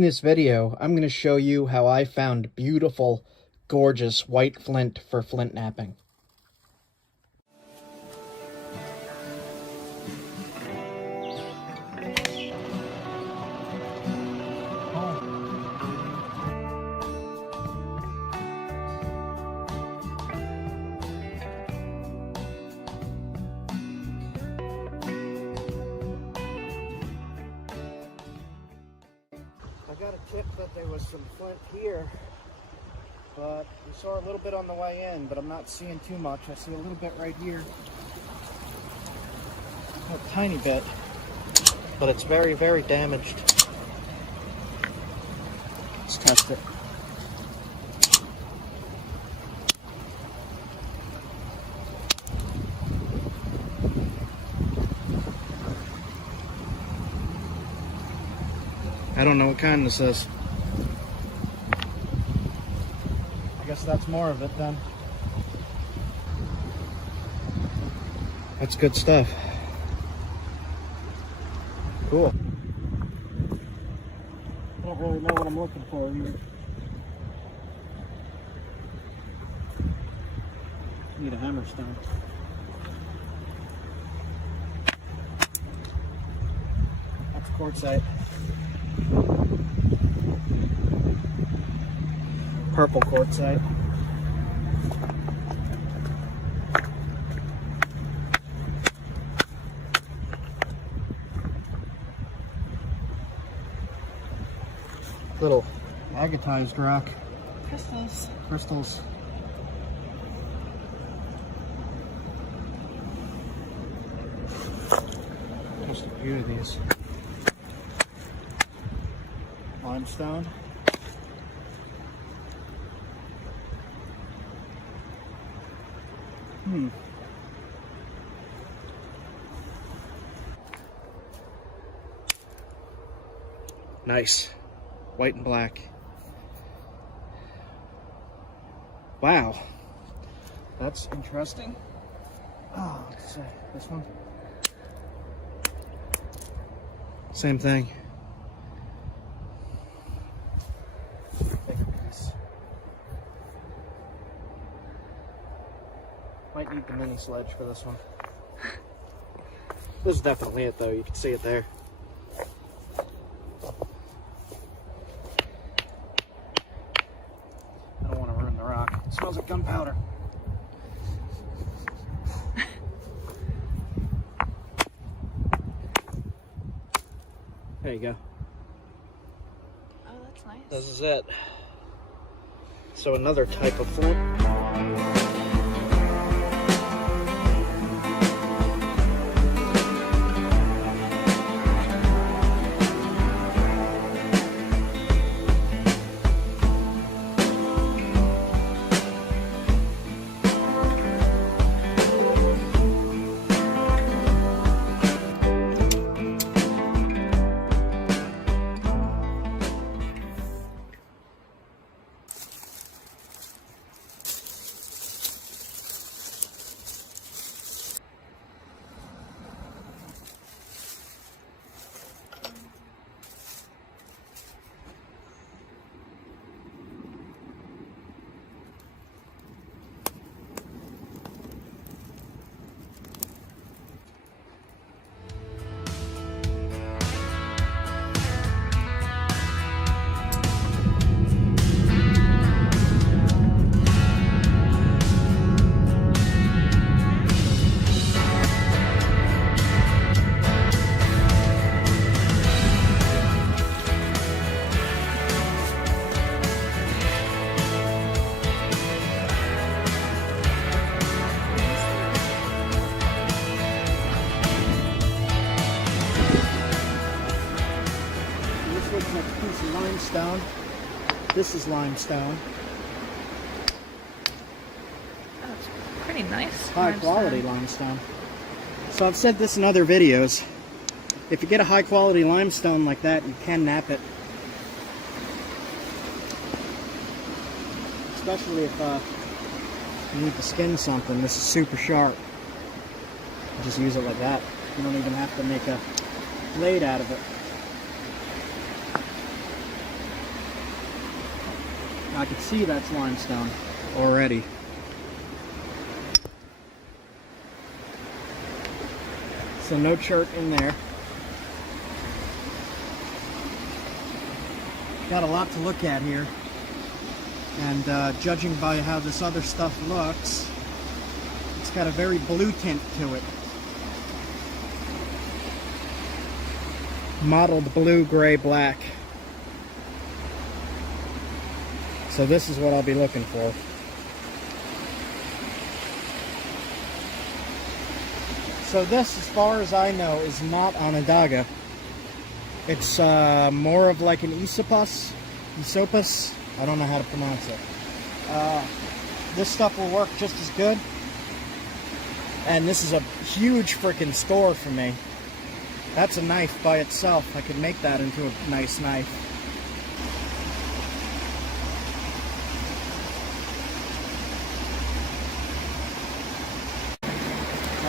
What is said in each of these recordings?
In this video, I'm going to show you how I found beautiful, gorgeous white flint for flint knapping. I got a tip that there was some flint here, but we saw a little bit on the way in, but I'm not seeing too much. I see a little bit right here, a tiny bit, but it's very, very damaged. Let's test it. I don't know what kind this is. I guess that's more of it then. That's good stuff. Cool. I don't really know what I'm looking for here. Need a hammerstone. That's quartzite. Purple quartzite. Little agatized rock. Crystals. Crystals. Just a few of these. Limestone. Nice. White and black. Wow. That's interesting. Oh, let's see. This one. Same thing. Bigger piece. Might need the mini sledge for this one. This is definitely it though, you can see it there. I don't want to ruin the rock. It smells like gunpowder. There you go. Oh, that's nice. This is it. So another type of flint. Limestone. This is limestone. Oh, it's pretty nice. High quality limestone. So I've said this in other videos. If you get a high quality limestone like that, you can knap it. Especially if you need to skin something. This is super sharp. Just use it like that. You don't even have to make a blade out of it. I could see that's limestone already. So no chert in there. Got a lot to look at here. And judging by how this other stuff looks, it's got a very blue tint to it. Mottled blue, gray, black. So this is what I'll be looking for. So this, as far as I know, is not Onondaga. It's more of like an Esopus. I don't know how to pronounce it. This stuff will work just as good. And this is a huge freaking score for me. That's a knife by itself. I could make that into a nice knife.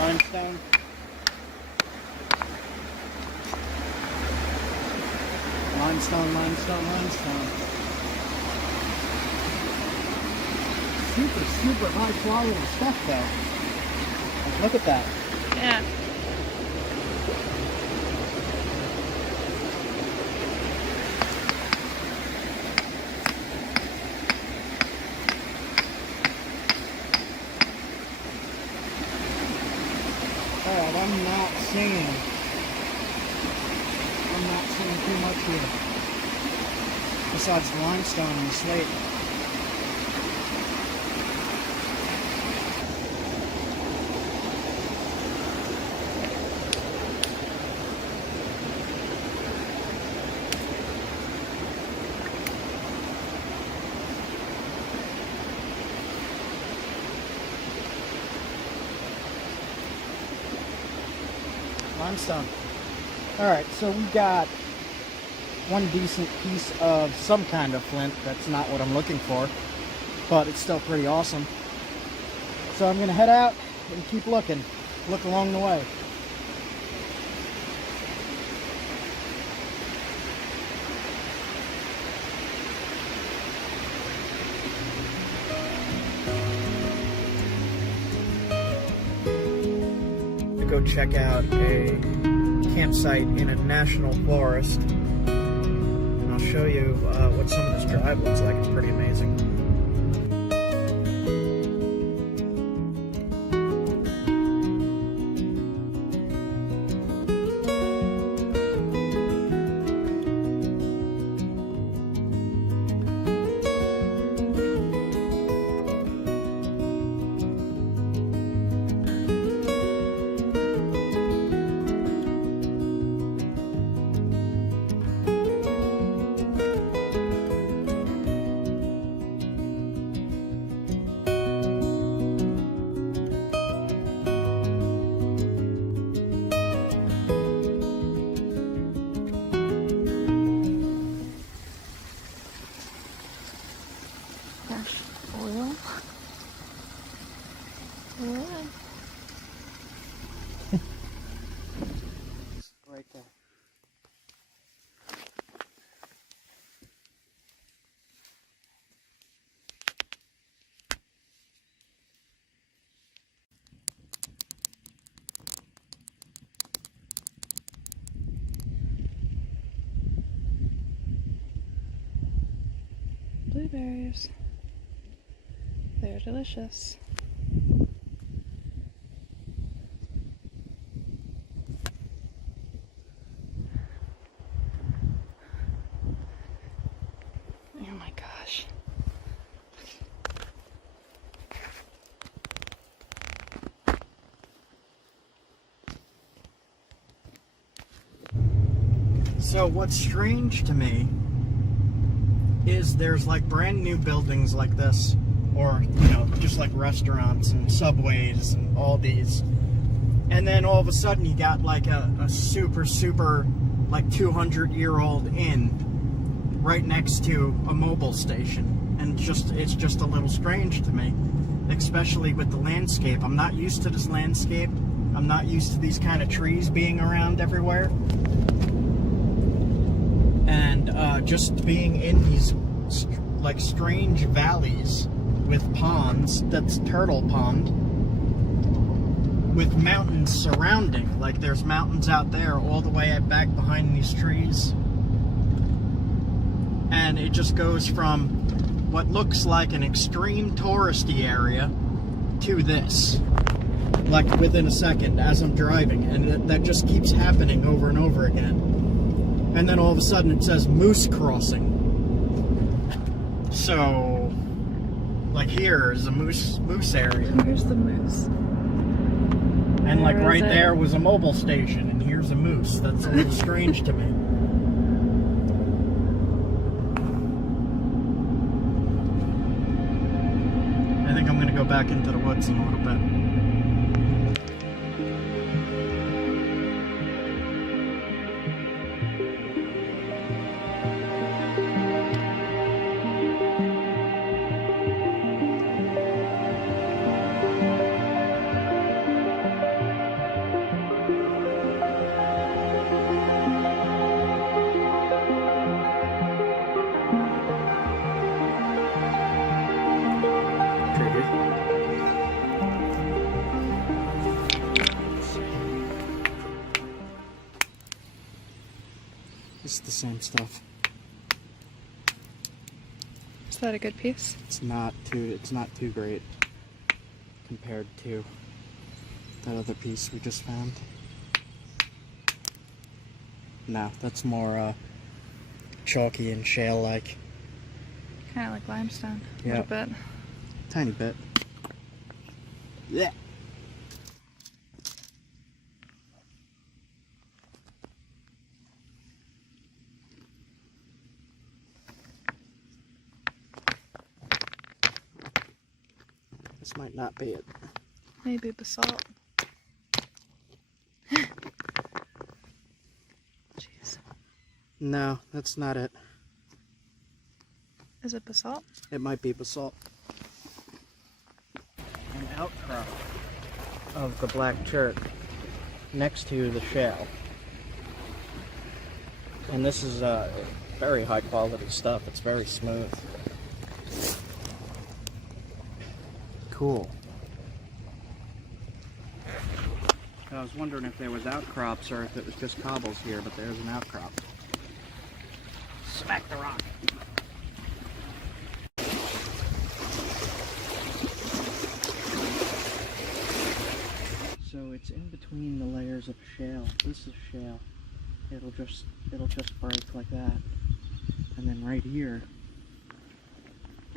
Limestone. Limestone, limestone, limestone. Super high quality stuff though. Like, look at that. Yeah. Alright, I'm not seeing too much here. Besides the limestone and the slate. Limestone. Alright, so we got one decent piece of some kind of flint. That's not what I'm looking for, but it's still pretty awesome. So I'm gonna head out and keep looking. Look along the way. Go check out a campsite in a national forest, and I'll show you what some of this drive looks like. It's pretty amazing. Oil. Right there. Blueberries. They're delicious. Oh my gosh. So what's strange to me is there's like brand new buildings like this, or just like restaurants and subways and all these, and then all of a sudden you got like a super like 200-year-old inn right next to a mobile station, and it's just a little strange to me, especially with the landscape. I'm not used to this landscape. I'm not used to these kind of trees being around everywhere. And just being in these like strange valleys with ponds. That's Turtle Pond. With mountains surrounding. Like there's mountains out there all the way back behind these trees. And it just goes from what looks like an extreme touristy area to this. Like within a second as I'm driving. And that just keeps happening over and over again. And then all of a sudden it says Moose Crossing. So, like here is a moose area. Here's the moose. And like Where is right it? there was a mobile station, and here's a moose. That's a little strange to me. I think I'm gonna go back into the woods in a little bit. It's the same stuff. Is that a good piece? It's not too great compared to that other piece we just found. No, that's more chalky and shale-like. Kind of like limestone. A Yeah. little bit. Tiny bit. Yeah. This might not be it. Maybe basalt. Jeez. No, that's not it. Is it basalt? It might be basalt. An outcrop of the black chert next to the shale. And this is very high quality stuff. It's very smooth. Cool. I was wondering if there was outcrops or if it was just cobbles here, but there's an outcrop. Smack the rock. So it's in between the layers of shale. This is shale. It'll just break like that. And then right here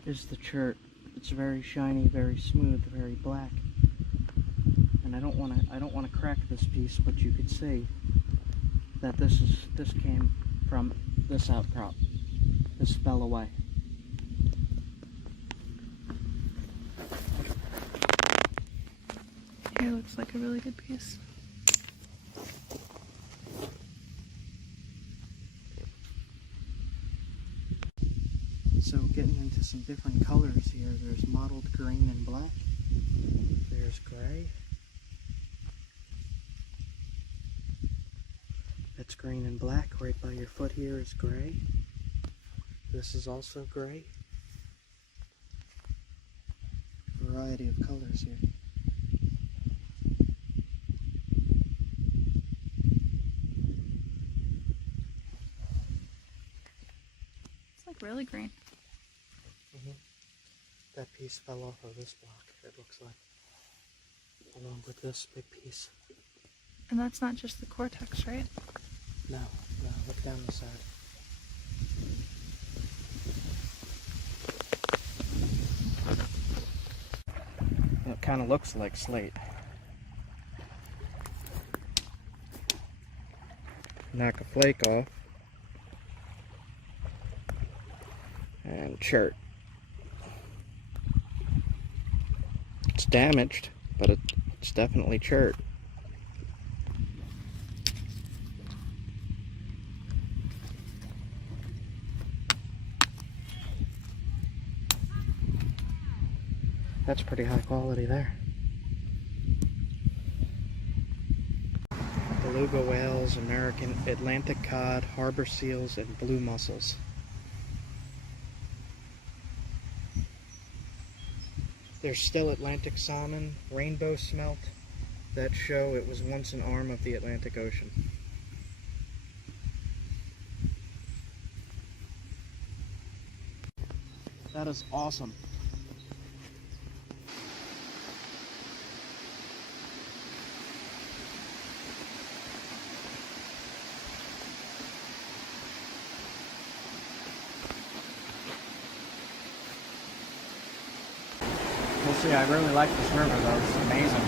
is the chert. It's very shiny, very smooth, very black. And I don't want to crack this piece, but you could see that this came from this outcrop. This fell away. Here looks like a really good piece. So getting into some different colors here. There's mottled green and black. There's gray. That's green and black. Right by your foot here is gray. This is also gray. Variety of colors here. It's like really green. That piece fell off of this block, it looks like. Along with this big piece. And that's not just the cortex, right? No, look down the side. It kind of looks like slate. Knock a flake off. And chert. It's damaged, but it's definitely chert. That's pretty high quality there. Beluga whales, American Atlantic cod, harbor seals, and blue mussels. There's still Atlantic salmon, rainbow smelt that show it was once an arm of the Atlantic Ocean. That is awesome. We'll see, I really like this river though, it's amazing.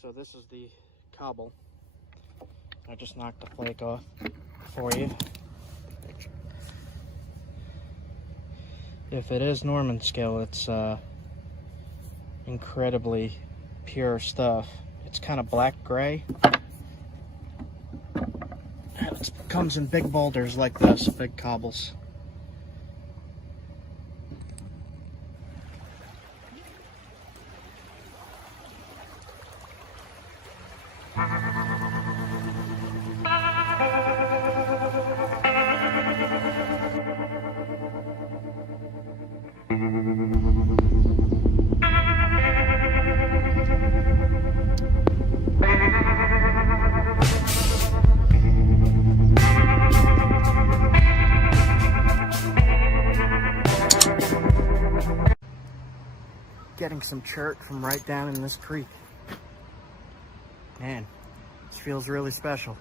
So this is the cobble. I just knocked the flake off for you. If it is Norman scale, it's incredibly pure stuff. It's kind of black gray. And it comes in big boulders like this, big cobbles. Getting some CHERT from right down in this creek. Man, this feels really special.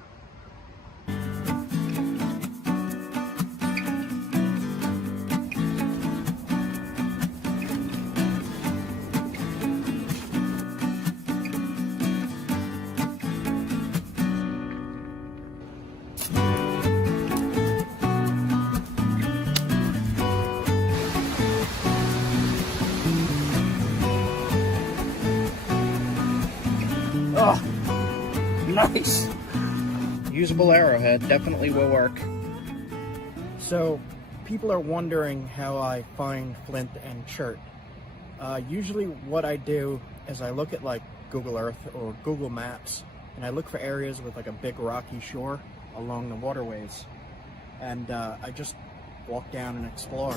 Oh, nice. Usable arrowhead, definitely will work. So, people are wondering how I find flint and CHERT. Usually what I do is I look at like Google Earth or Google Maps, and I look for areas with like a big rocky shore along the waterways. And I just walk down and explore.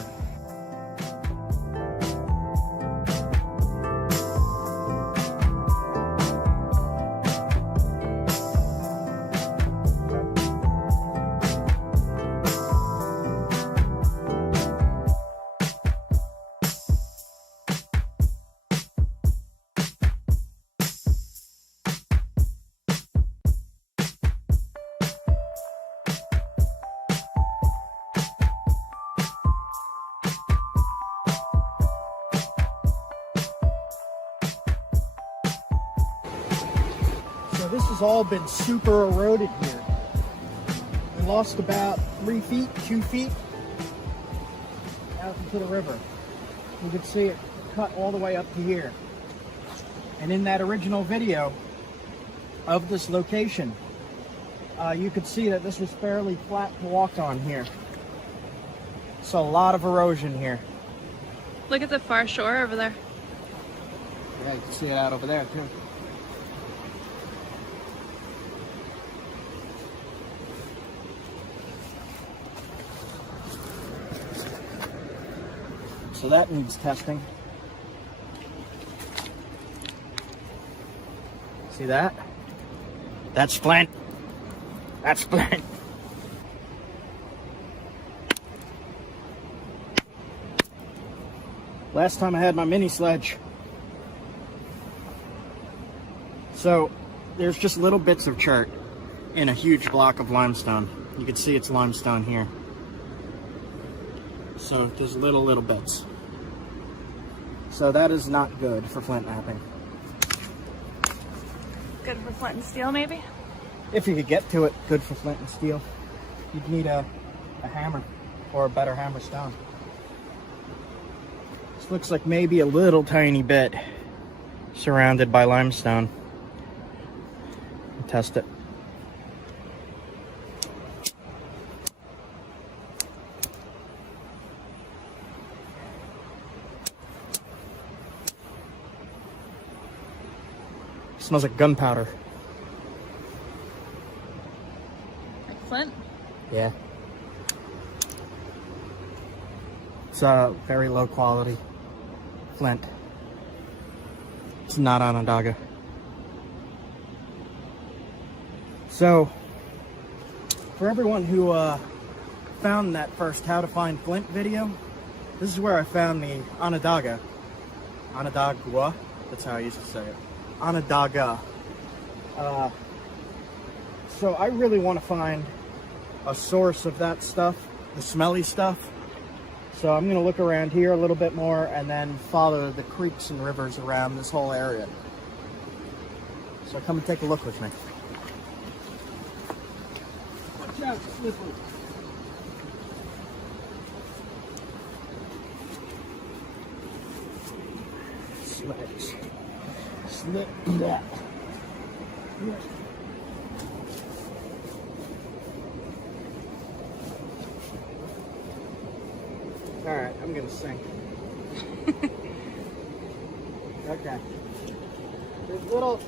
So this has all been super eroded here. We lost about 3 feet, 2 feet out into the river. You can see it cut all the way up to here. And in that original video of this location, you could see that this was fairly flat to walk on here. So a lot of erosion here. Look at the far shore over there. Yeah, you can see it out over there too. So that needs testing. See that? That's flint. That's flint. Last time I had my mini sledge. So there's just little bits of CHERT in a huge block of limestone. You can see it's limestone here. So there's little bits. So that is not good for flint knapping. Good for flint and steel, maybe? If you could get to it, good for flint and steel. You'd need a hammer or a better hammer stone. This looks like maybe a little tiny bit surrounded by limestone. test it. Smells like gunpowder. Like flint? Yeah. It's very low quality flint. It's not Onondaga. So, for everyone who found that first How to Find Flint video, this is where I found the Onondaga. Onondaga, that's how I used to say it. Onondaga. So I really want to find a source of that stuff, the smelly stuff. So I'm going to look around here a little bit more and then follow the creeks and rivers around this whole area. So come and take a look with me. Watch out, it's slippery. Sledge. Slip that. Alright, I'm gonna sink. Okay. There's little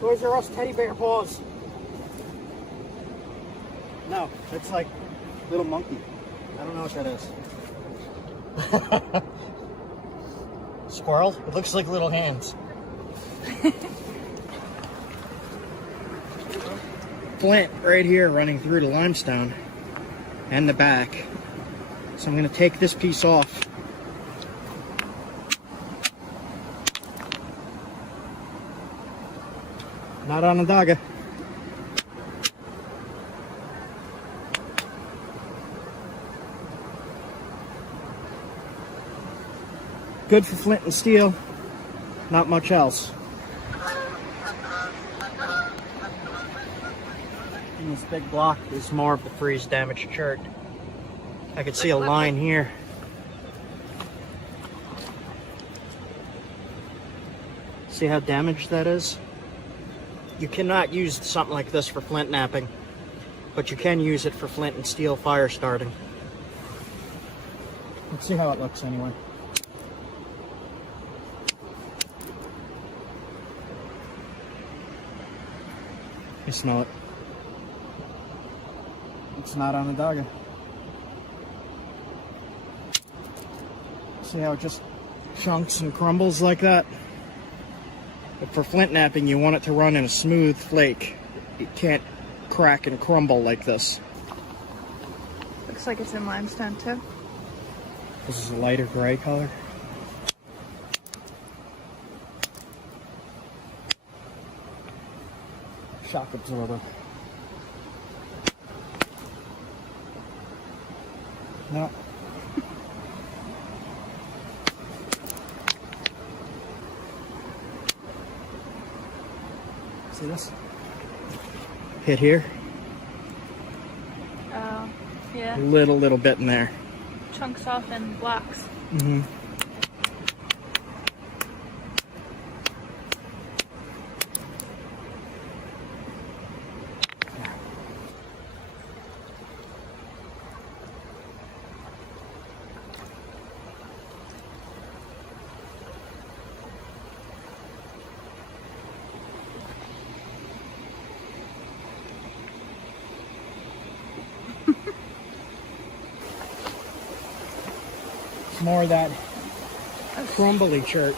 Toys R Us teddy bear paws. No, it's like little monkey. I don't know what that is. Squirrel? It looks like little hands. Flint right here running through the limestone and the back. So I'm going to take this piece off. Not Onondaga. Good for flint and steel, not much else. And this big block is more of the freeze damaged chert. I could see a line here. See how damaged that is? You cannot use something like this for flint knapping, but you can use it for flint and steel fire starting. Let's see how it looks anyway. You smell it. It's not Onondaga. See how it just chunks and crumbles like that? But for flint knapping, you want it to run in a smooth flake. It can't crack and crumble like this. Looks like it's in limestone too. This is a lighter gray color. Shock absorber. No. See this? Hit here. Oh, yeah. Little bit in there. Chunks off in blocks. Mm-hmm. More of that crumbly chert.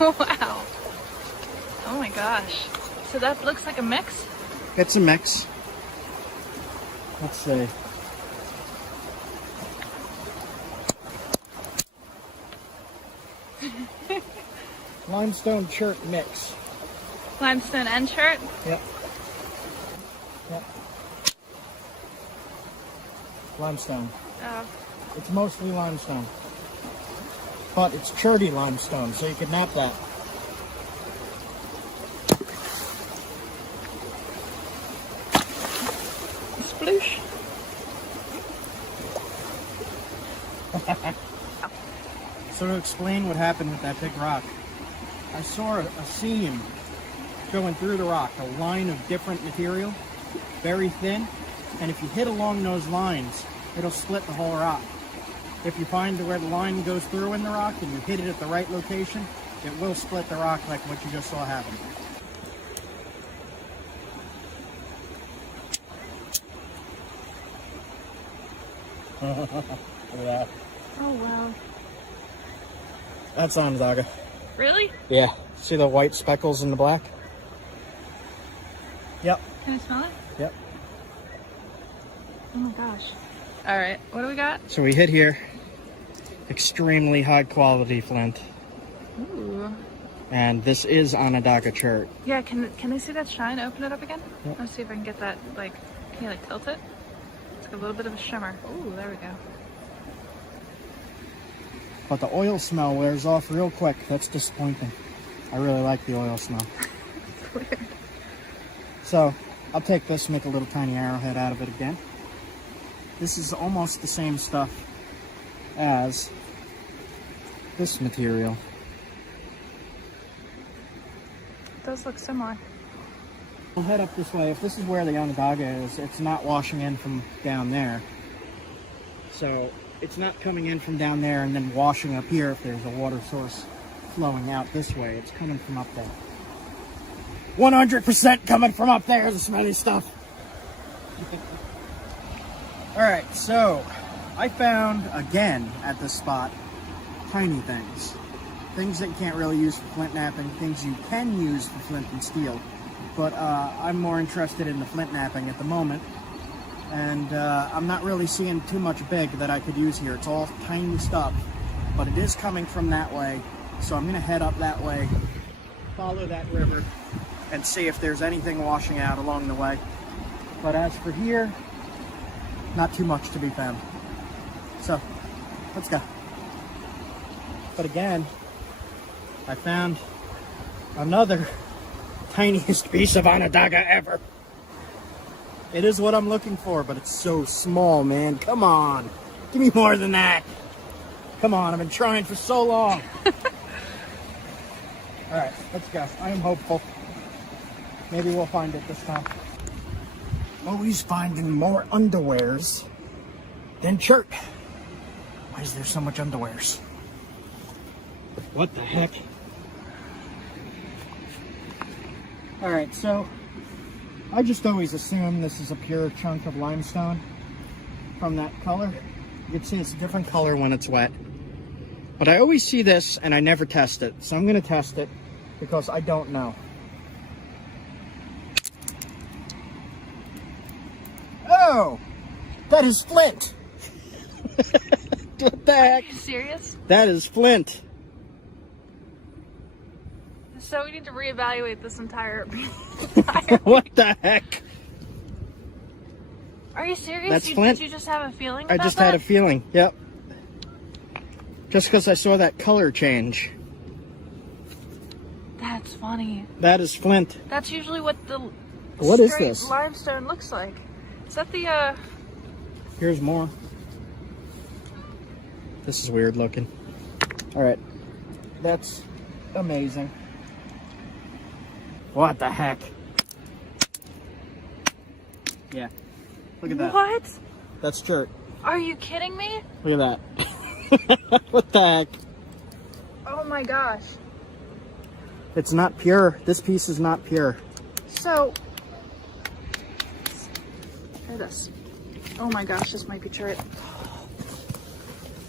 Wow. Oh my gosh. So that looks like a mix? It's a mix. Let's see. Limestone chert mix. Limestone and chert? Yep. Yep. Limestone. Oh. It's mostly limestone. But it's cherty limestone, so you can nap that. Sploosh. So to explain what happened with that big rock, I saw a seam going through the rock, a line of different material, very thin, and if you hit along those lines, it'll split the whole rock. If you find where the line goes through in the rock and you hit it at the right location, it will split the rock like what you just saw happen. Look at that. Oh, wow. That's Onondaga. Really? Yeah. See the white speckles in the black? Yep. Can I smell it? Yep. Oh my gosh. All right, what do we got? So we hit here. Extremely high quality flint. Ooh. And this is Onondaga chert. Yeah, can they see that shine? Open it up again? Yep. Let's see if I can get that, like, can you like tilt it? It's got a little bit of a shimmer. Ooh, there we go. But the oil smell wears off real quick. That's disappointing. I really like the oil smell. It's weird. So I'll take this, make a little tiny arrowhead out of it again. This is almost the same stuff as this material. It does look similar. We'll head up this way. If this is where the Onondaga is, it's not washing in from down there. So it's not coming in from down there and then washing up here if there's a water source flowing out this way. It's coming from up there. 100% coming from up there, the smelly stuff. Alright, so I found, again, at this spot, tiny things. Things that you can't really use for flint napping, things you can use for flint and steel. But I'm more interested in the flint napping at the moment. And I'm not really seeing too much big that I could use here. It's all tiny stuff. But it is coming from that way. So I'm going to head up that way, follow that river, and see if there's anything washing out along the way. But as for here, not too much to be found. So, let's go. But again, I found another tiniest piece of Onondaga ever. It is what I'm looking for, but it's so small, man. Come on. Give me more than that. Come on, I've been trying for so long. Alright, let's go. I am hopeful. Maybe we'll find it this time. Always finding more underwears than chert. Why is there so much underwears? What the heck? Alright, so I just always assume this is a pure chunk of limestone from that color. You can see it's a different color when it's wet. But I always see this and I never test it. So I'm going to test it because I don't know. Oh! That is flint! What the heck? Are you serious? That is flint. So we need to reevaluate this entire... What the heck? Are you serious? That's flint. Did you just have a feeling I about just that? had a feeling, yep. Just because I saw that color change. That's funny. That is flint. That's usually what the What is straight this? limestone looks like. Is that the Here's more. This is weird looking. Alright. That's amazing. What the heck? Yeah. Look at that. What? That's chert. Are you kidding me? Look at that. What the heck? Oh my gosh. It's not pure. This piece is not pure. So, hear this. Oh my gosh, this might be chert.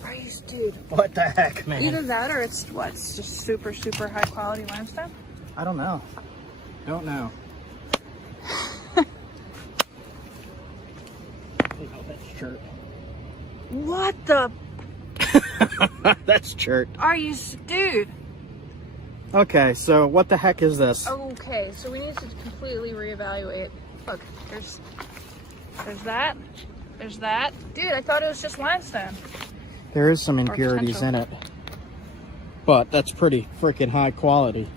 Are you, dude? What the heck, man? Either that or it's what? It's just super, super high quality limestone? I don't know. Don't know. Oh, that's chert. What the? That's chert. Are you, dude? Okay, so what the heck is this? Okay, so we need to completely reevaluate. Look, there's that. There's that. Dude, I thought it was just limestone. There is some impurities in it. But that's pretty freaking high quality.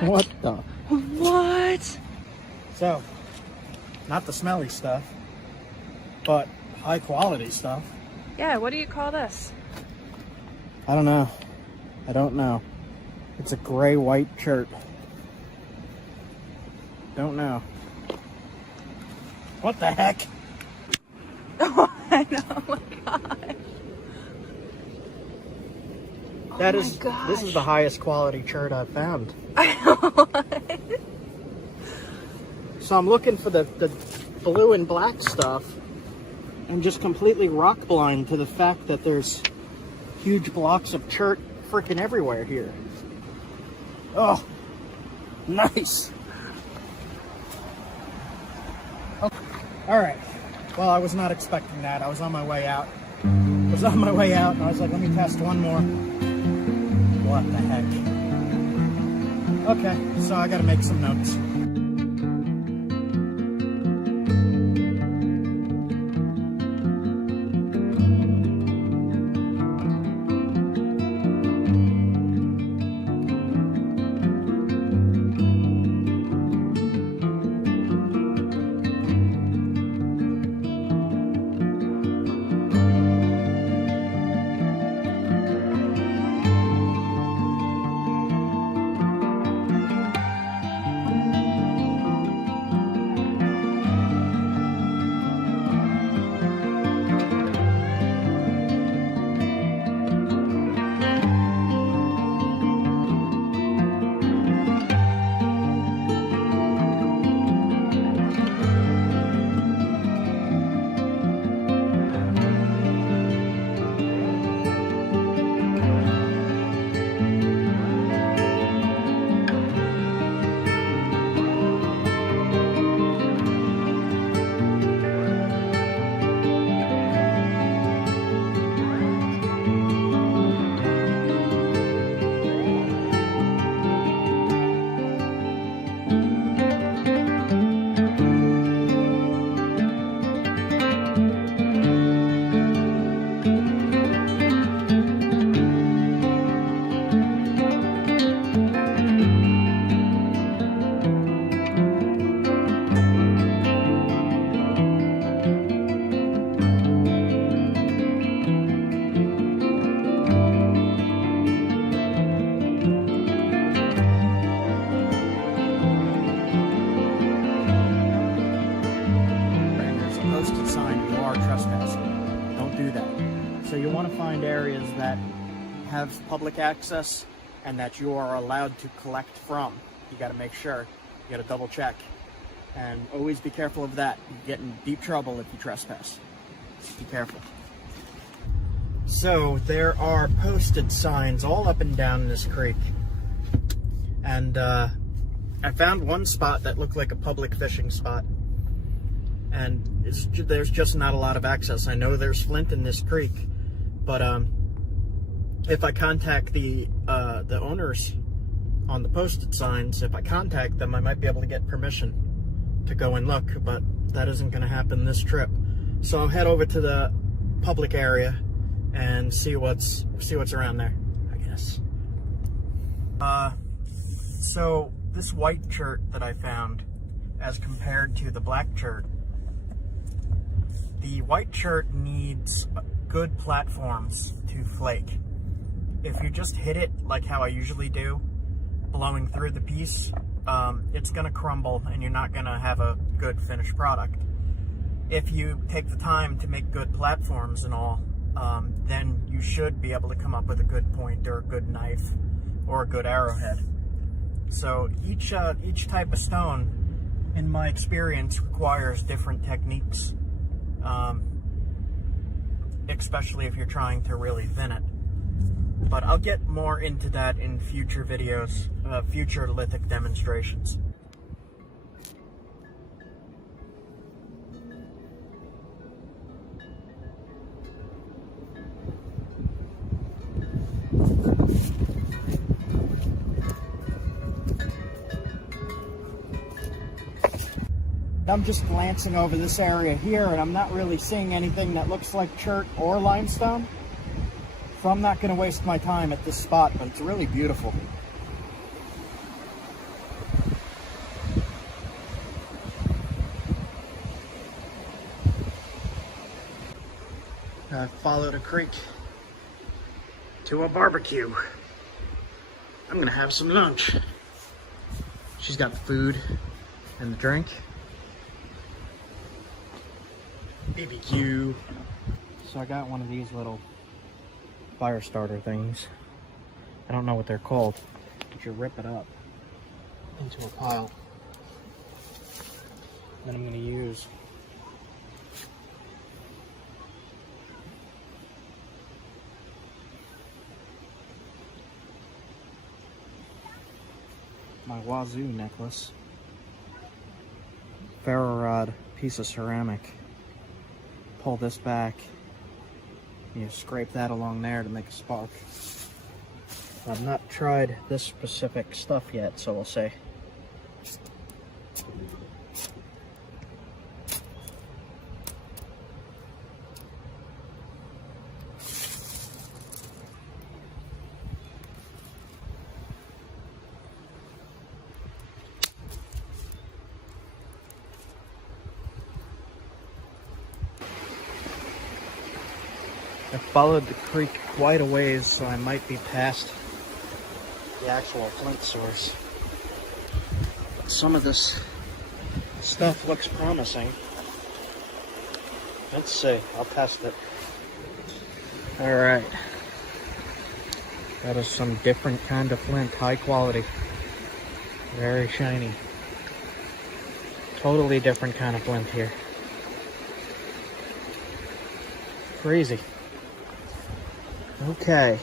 What the? What? So, not the smelly stuff, but high quality stuff. Yeah, what do you call this? I don't know. I don't know. It's a gray white CHERT. Don't know. What the heck? I know, oh my god. That oh is, my gosh. this is the highest quality CHERT I've found. So I'm looking for the blue and black stuff. I'm just completely rock blind to the fact that there's huge blocks of CHERT freaking everywhere here. Oh, nice. Okay. All right. Well, I was not expecting that. I was on my way out. And I was like, let me test one more. What the heck? Okay, so I gotta make some notes. So you want to find areas that have public access and that you are allowed to collect from. You got to make sure. You got to double check. And always be careful of that. You get in deep trouble if you trespass. Be careful. So there are posted signs all up and down this creek. And I found one spot that looked like a public fishing spot. And there's just not a lot of access. I know there's flint in this creek, but if I contact the owners on the posted signs, if I contact them, I might be able to get permission to go and look, but that isn't going to happen this trip. So I'll head over to the public area and see what's around there, I guess. So this white CHERT that I found, as compared to the black CHERT, the white CHERT needs good platforms to flake. If you just hit it like how I usually do, blowing through the piece, it's gonna crumble and you're not gonna have a good finished product. If you take the time to make good platforms and all, then you should be able to come up with a good point or a good knife or a good arrowhead. So each type of stone, in my experience, requires different techniques, especially if you're trying to really thin it. But I'll get more into that in future videos, future lithic demonstrations. I'm just glancing over this area here, and I'm not really seeing anything that looks like chert or limestone. So I'm not going to waste my time at this spot, but it's really beautiful. I followed a creek to a barbecue. I'm going to have some lunch. She's got the food and the drink. BBQ. So I got one of these little fire starter things. I don't know what they're called, but you rip it up into a pile. Then I'm going to use my wazoo necklace, ferro rod, piece of ceramic. Pull this back, you scrape that along there to make a spark. I've not tried this specific stuff yet, so we'll see. I followed the creek quite a ways, so I might be past the actual flint source. Some of this stuff looks promising. Let's see, I'll test it. Alright. That is some different kind of flint, high quality. Very shiny. Totally different kind of flint here. Crazy. Okay.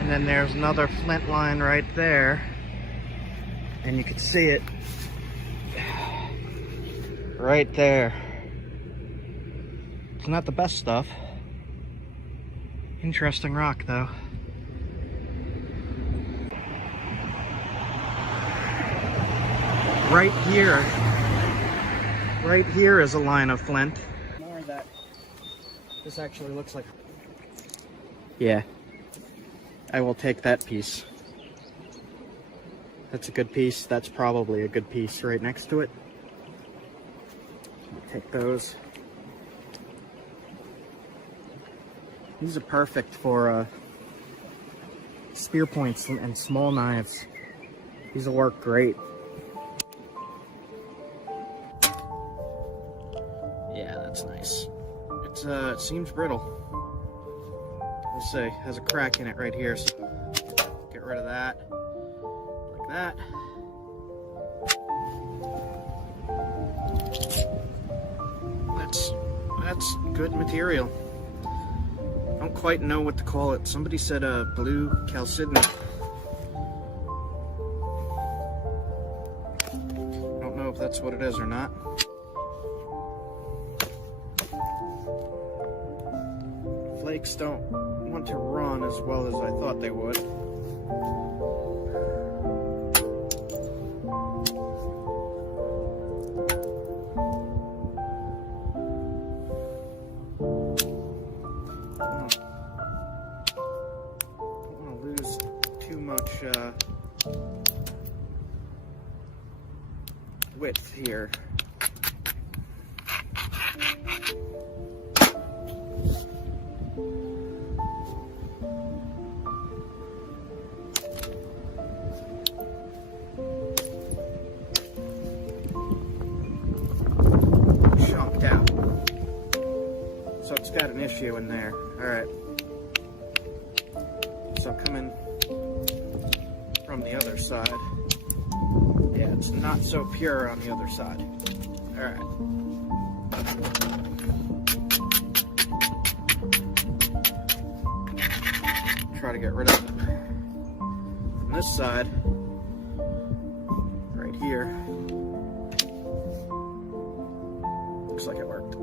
And then there's another flint line right there, and you can see it right there. It's not the best stuff. Interesting rock though. Right here is a line of flint. More of that. This actually looks like, yeah, I will take that piece. That's a good piece. That's probably a good piece right next to it. I'll take those. These are perfect for spear points and small knives. These will work great. Yeah, that's nice. It seems brittle. We'll see. Has a crack in it right here, so get rid of that. Like that. That's good material. I don't quite know what to call it. Somebody said blue chalcedony. I don't know if that's what it is or not. Flakes don't want to run as well as I thought they would. Width here. Chunked out. So it's got an issue in there. Alright. So coming from the other side. Yeah, it's not so pure on the other side. Alright. Try to get rid of it. On this side, right here, looks like it worked.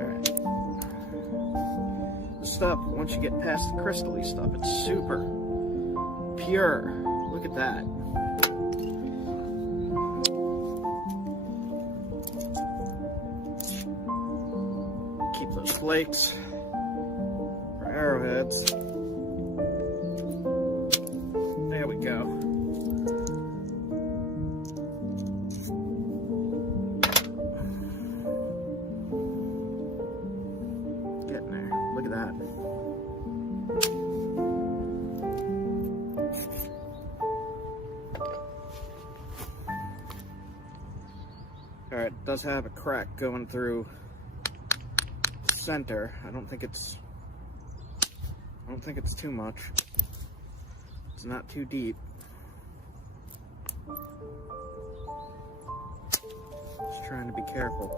Alright. The stuff, once you get past the crystally stuff, it's super pure. Look at that. Keep those flakes for arrowheads. There we go. Getting there. Look at that. Alright, it does have a crack going through the center. I don't think it's too much. It's not too deep. Just trying to be careful.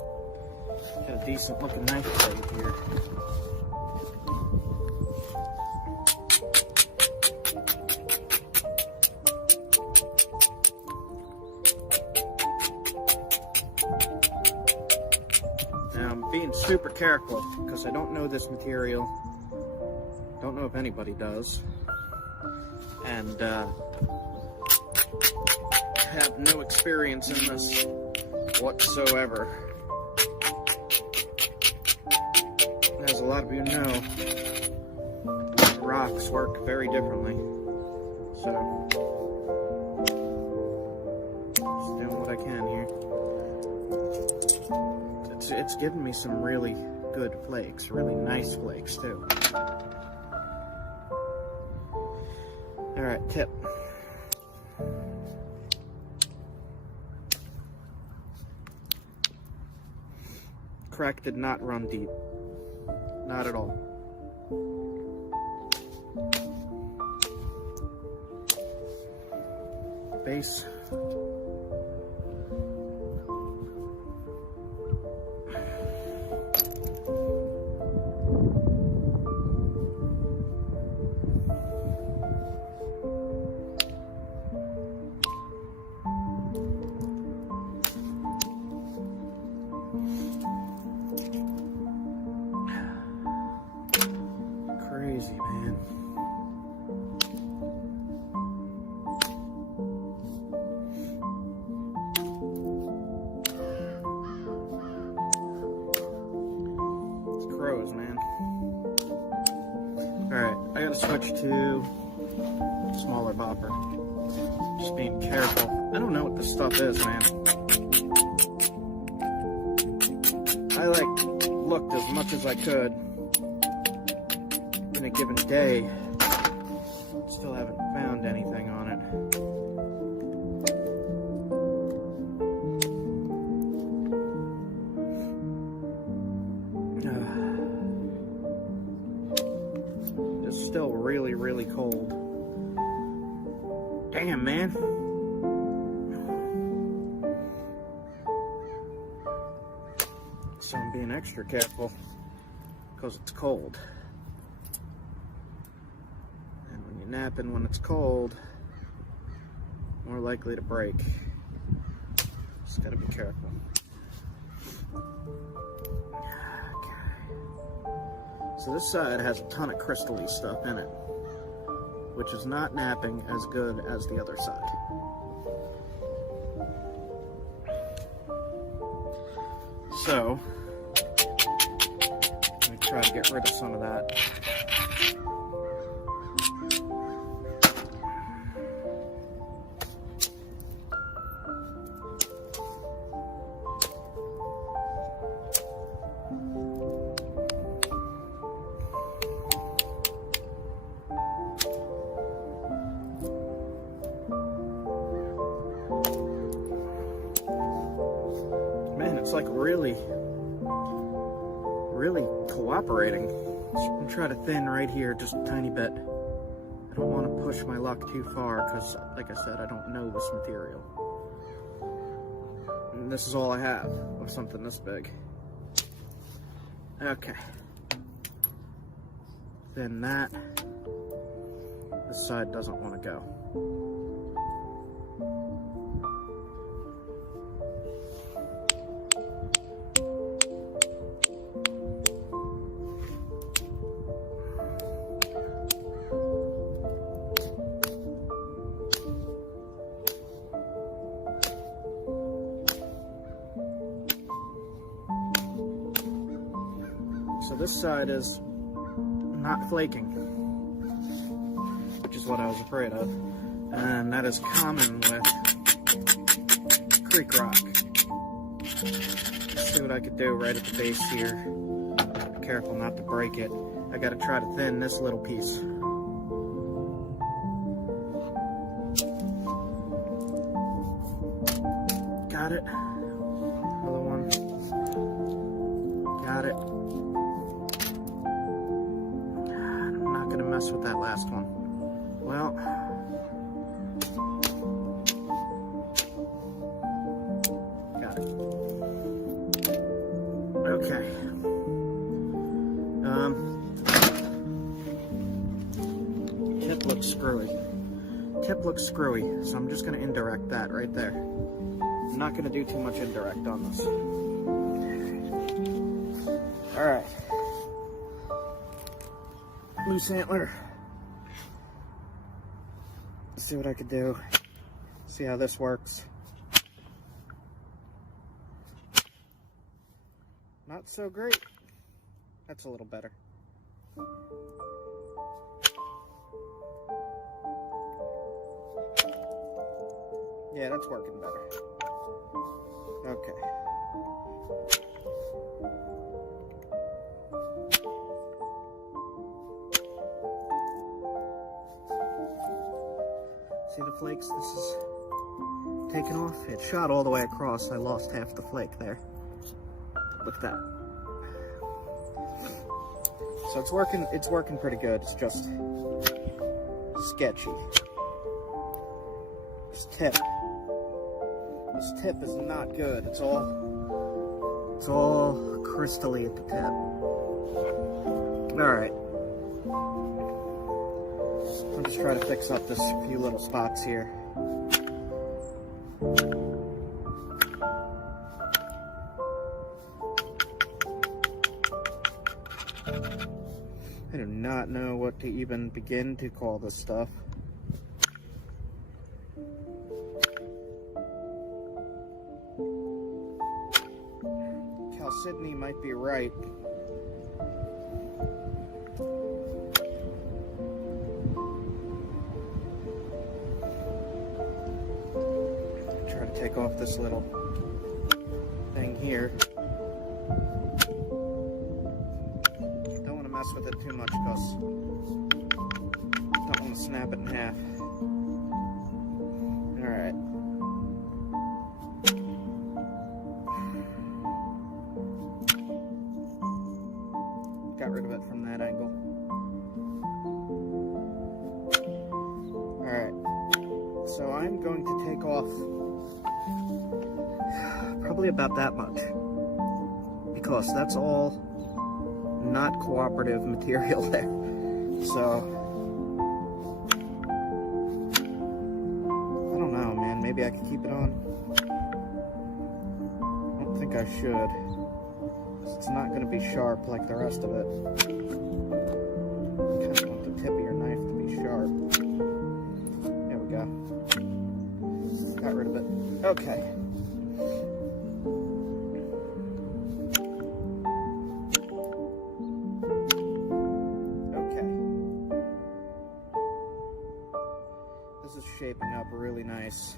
Got a decent looking knife blade here. Being super careful because I don't know this material. Don't know if anybody does, and have no experience in this whatsoever. As a lot of you know, rocks work very differently. So, just doing what I can here. It's given me some really good flakes, really nice flakes too. Alright, tip. Crack did not run deep. Not at all. Base. Crazy, man. It's crows, man. Alright, I gotta switch to smaller bopper. Just being careful. I don't know what this stuff is, man. I looked as much as I could in a given day. Still haven't found anything on it. It's still really, really cold. Damn, man. So I'm being extra careful because it's cold. And when you're napping when it's cold, more likely to break. Just gotta be careful. Okay. So this side has a ton of crystal-y stuff in it, which is not napping as good as the other side. So, let me try to get rid of some of that. It's like really cooperating. I'm gonna try to thin right here just a tiny bit. I don't want to push my luck too far because, like I said, I don't know this material. And this is all I have of something this big. Okay. Thin that. This side doesn't want to go. So this side is not flaking, which is what I was afraid of, and that is common with creek rock. Let's see what I could do right at the base here. Be careful not to break it. I gotta try to thin this little piece. Got it. Another one. Got it. Mess with that last one. Well, got it. Okay. Tip looks screwy. Tip looks screwy, so I'm just gonna indirect that right there. I'm not gonna do too much indirect on this. All right. Loose antler. Let's see what I could do. See how this works. Not so great. That's a little better. Yeah, that's working better. Okay. See the flakes this is taking off? It shot all the way across. I lost half the flake there. Look at that. So it's working pretty good. It's just sketchy. This tip is not good. It's all crystally at the tip. All right. I'll just try to fix up this few little spots here. I do not know what to even begin to call this stuff. Sydney might be right. Try to take off this little thing here. Don't want to mess with it too much because don't want to snap it in half. All right. Got rid of it from that angle. Alright, so I'm going to take off probably about that much because that's all not cooperative material there. So, I don't know, man. Maybe I could keep it on. I don't think I should. It's not going to be sharp like the rest of it. I kind of want the tip of your knife to be sharp. There we go. Got rid of it. Okay. This is shaping up really nice.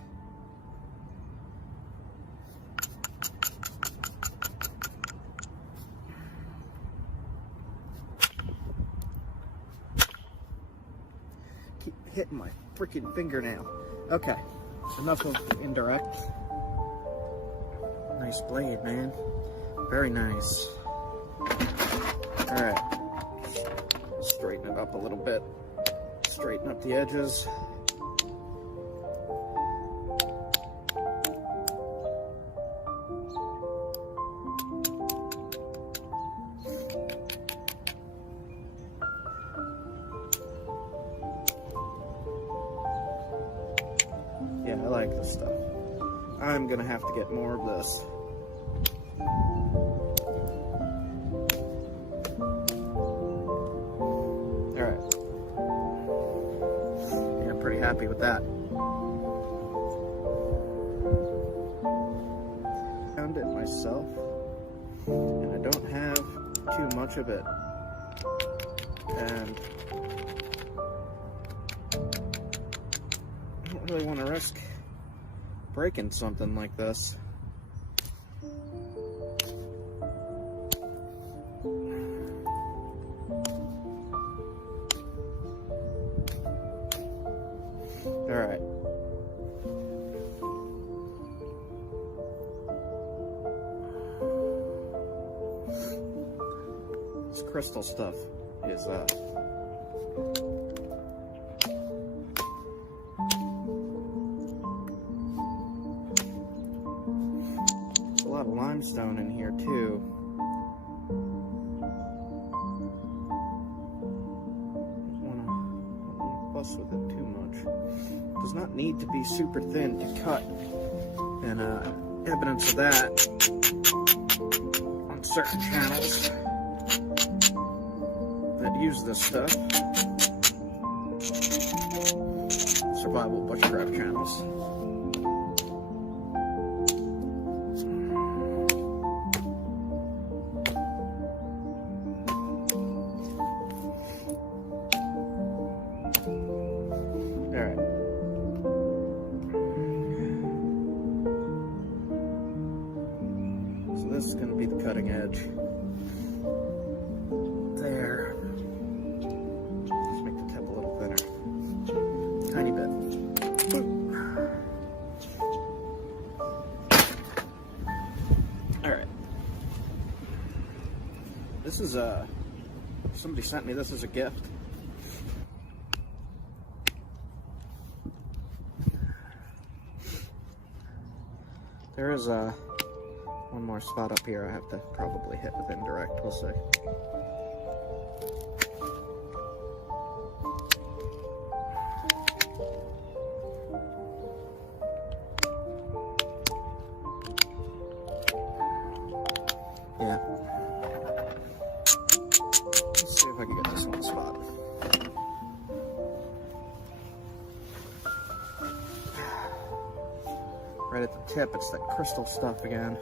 Keep hitting my freaking fingernail. Okay, enough of indirect. Nice blade, man. Very nice. Alright. Straighten it up a little bit. Straighten up the edges. Yeah, I like this stuff. I'm gonna have to get more of this. Alright. Yeah, I'm pretty happy with that. Found it myself, and I don't have too much of it. And I don't really want to risk breaking something like this. Alright. This crystal stuff is a lot of limestone in here too. Don't wanna fuss with it too much. Does not need to be super thin to cut, and evidence of that on certain channels that use this stuff. Survival bushcraft channels. Alright. So this is going to be the cutting edge. There. Let's make the tip a little thinner. Tiny bit. Alright. This is somebody sent me this as a gift. There is one more spot up here I have to probably hit with indirect, we'll see. Yeah. Let's see if I can get this one spot. Right at the tip, it's that crystal stuff again.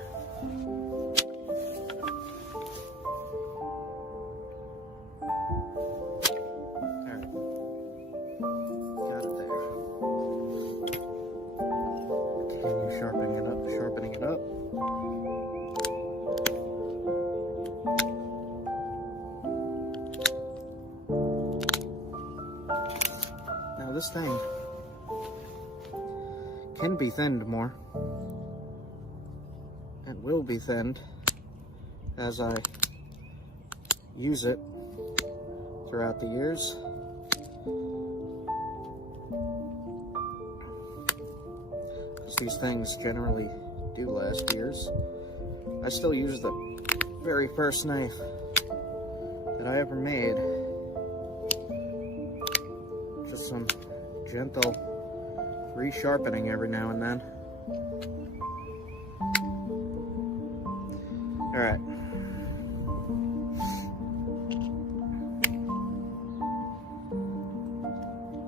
Alright. Got it there. Continue sharpening it up, sharpening it up. Now this thing can be thinned more, and will be thinned as I use it throughout the years. Because these things generally do last years. I still use the Very first knife that I ever made. Just some gentle resharpening every now and then. All right.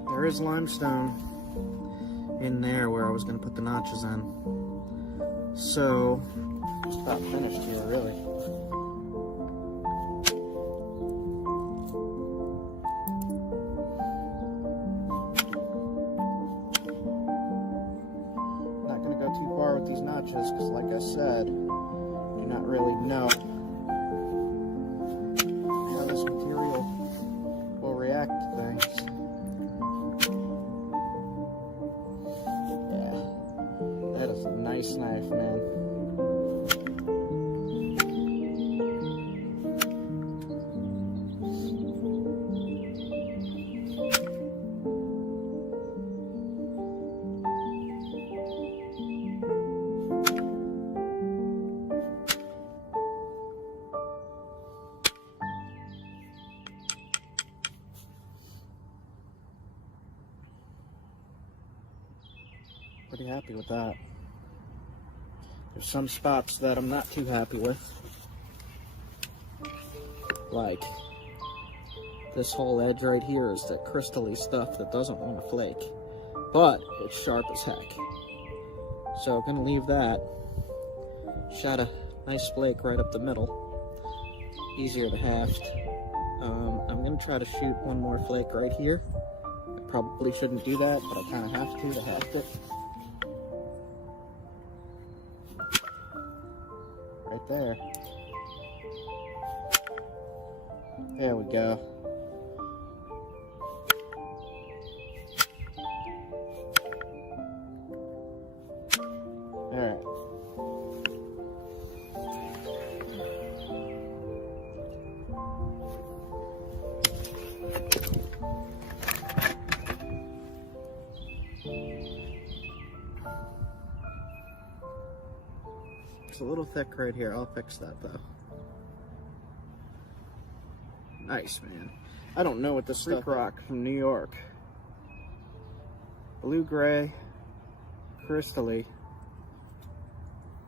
There is limestone in there where I was going to put the notches in. So, just about finished here, really. Not going to go too far with these notches because, like I said, do not really know how this material will react to things. That is a nice knife, man. Pretty happy with that. There's some spots that I'm not too happy with. Like, this whole edge right here is the crystally stuff that doesn't want to flake. But it's sharp as heck. So I'm gonna leave that. Shot a nice flake right up the middle. Easier to haft. I'm gonna try to shoot one more flake right here. I probably shouldn't do that, but I kind of have to haft it. Right there. There we go. Alright. It's a little thick right here. I'll fix that though. Nice, man. I don't know what this stuff. Rock from New York. Blue gray, crystally.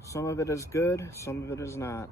Some of it is good, some of it is not.